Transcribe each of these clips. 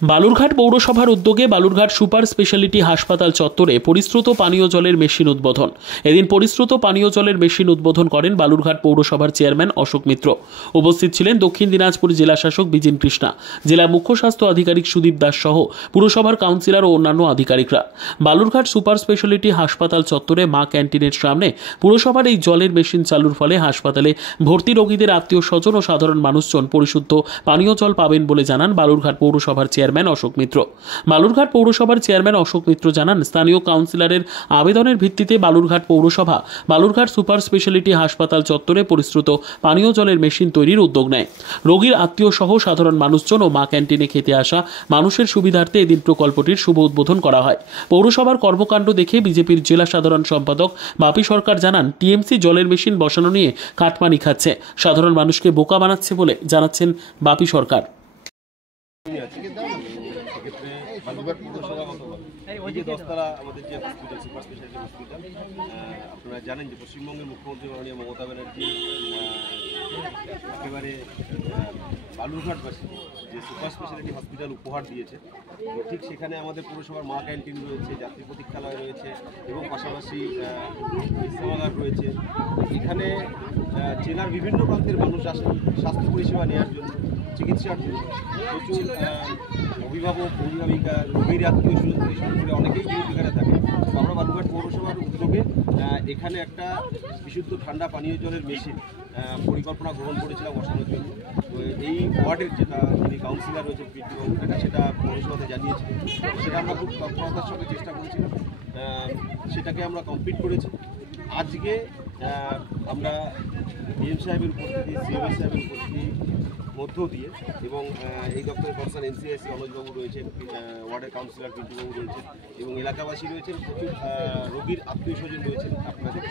বালুরঘাট পৌরসভার উদ্যোগে Balurghat super speciality হাসপাতাল চত্বরে পরিশ্রুত পানীয় জলের মেশিন উদ্বোধন। এদিন পরিশ্রুত পানীয় জলের মেশিন উদ্বোধন করেন বালুরঘাট পৌরসভার চেয়ারম্যান অশোক মিত্র। উপস্থিত ছিলেন দক্ষিণ দিনাজপুর জেলা শাসক বিজিন কৃষ্ণা, জেলা মুখ্য স্বাস্থ্য আধিকারিক সুদীপ দাস সহ পুরসভার কাউন্সিলর ও অন্যান্য আধিকারিকরা। বালুরঘাট সুপার স্পেশালিটি হাসপাতাল চত্বরে মা ক্যান্টিনের সামনে পুরসভার এই জলের মেশিন চালুর ফলে হাসপাতালে ভর্তি রোগীদের আত্মীয় স্বজন ও সাধারণ মানুষজন পরিশুদ্ধ পানীয় জল পাবেন বলে জানান বালুরঘাট পৌরসভার চেয়ারম্যান অশোক মিত্র। বালুরঘাট পৌরসভার চেয়ারম্যান অশোক মিত্র জানান, স্থানীয় কাউন্সিলরের আবেদনের ভিত্তিতে বালুরঘাট পৌরসভা বালুরঘাট সুপার স্পেশালিটি হাসপাতাল চত্বরে পরিশ্রুত পানীয় জলের মেশিন তৈরির উদ্যোগ নেয়। রোগীর আত্মীয় সহ সাধারণ মানুষজন ও মা ক্যান্টিনে খেতে আসা মানুষের সুবিধার্থে এদিন প্রকল্পটির শুভ উদ্বোধন করা হয়। পৌরসভার কর্মকাণ্ড দেখে বিজেপির জেলা সাধারণ সম্পাদক বাপি সরকার জানান, টিএমসি জলের মেশিন বসানো নিয়ে কাটমানি খাচ্ছে, সাধারণ মানুষকে বোকা বানাচ্ছে বলে জানাচ্ছেন বাপি সরকার। আপনারা জানেন যে পশ্চিমবঙ্গের মুখ্যমন্ত্রী মাননীয় মমতা ব্যানার্জি একেবারে বালুরঘাটবাসী যে সুপার স্পেশালিটি হসপিটাল উপহার দিয়েছে, ঠিক সেখানে আমাদের পৌরসভার মা ক্যান্টিন রয়েছে, যাত্রী প্রতীক্ষালয় রয়েছে এবং পাশাপাশি বিশ্রামাগার রয়েছে। এখানে জেলার বিভিন্ন প্রান্তের মানুষ আসেন স্বাস্থ্য পরিষেবা নেওয়ার জন্য, চিকিৎসার জন্য। প্রচুর অভিভাবক অভিভাবিকা, রোগীর আত্মীয় স্বজন থেকে শুরু করে অনেকেই কিন্তু এখানে থাকে। আমরা বালুরঘাট পৌরসভার উদ্যোগে এখানে একটা বিশুদ্ধ ঠান্ডা পানীয় জলের মেশিন পরিকল্পনা গ্রহণ করেছিলাম বসানোর জন্য। তো এই ওয়ার্ডের যেটা যিনি কাউন্সিলর রয়েছে প্রীতিবাবু, সেটা পৌরসভাতে জানিয়েছিলেন, সেটা আমরা খুব তৎপরতার সঙ্গে চেষ্টা করেছিলাম, সেটাকে আমরা কমপ্লিট করেছি। আজকে আমরা ডিএম সাহেবের উপস্থিতি, সিএমএস সাহেবের উপস্থিতি মধ্য দিয়ে এবং এই দপ্তরের পার্সন এনসিআইসি অনুজবাবু রয়েছেন, ওয়ার্ডের কাউন্সিলর পিন্টুবাবু রয়েছেন এবং এলাকাবাসী রয়েছেন, প্রচুর রোগীর আত্মীয় স্বজন রয়েছেন। আপনাদের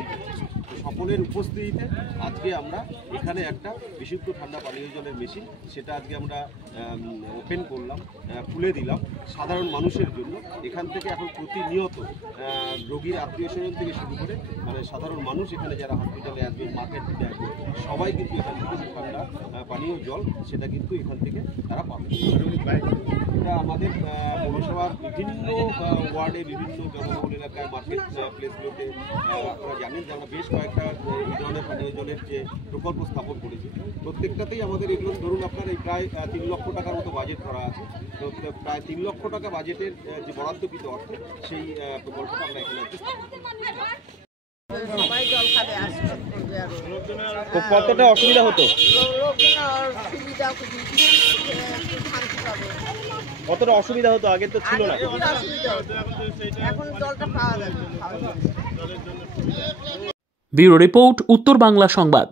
সকলের উপস্থিতিতে আজকে আমরা এখানে একটা বিশুদ্ধ ঠান্ডা পানীয় জলের মেশিন, সেটা আজকে আমরা ওপেন করলাম, খুলে দিলাম সাধারণ মানুষের জন্য। এখান থেকে এখন প্রতিনিয়ত রোগীর আত্মীয় স্বজন থেকে শুরু করে মানে সাধারণ মানুষ এখানে যারা হসপিটালে আসবেন, মার্কেটে আসবেন, সবাই কিন্তু এখান থেকে ঠান্ডা পানীয় জল সেটা কিন্তু এখান থেকে তারা পাবে। এটা আমাদের পৌরসভার বিভিন্ন ওয়ার্ডে, বিভিন্ন জনবহুল এলাকায়, মার্কেট প্লেসগুলোতে আপনারা জানেন যে আমরা বেশ কয়েকটা এই ধরনের পানীয় জলের যে প্রকল্প স্থাপন করেছি। প্রত্যেকটাতেই আমাদের এগুলো ধরুন আপনার এই প্রায় 3 লক্ষ টাকার মতো বাজেট করা আছে। তো প্রায় 3 লক্ষ টাকা বাজেটের যে বরাদ্দকৃত অর্থ, সেই প্রকল্পটা আমরা এখানে কতটা অসুবিধা হতো, কতটা অসুবিধা হতো আগে তো ছিল না, এখন জলটা পাওয়া যাবে। ব্যুরো রিপোর্ট, উত্তর বাংলা সংবাদ।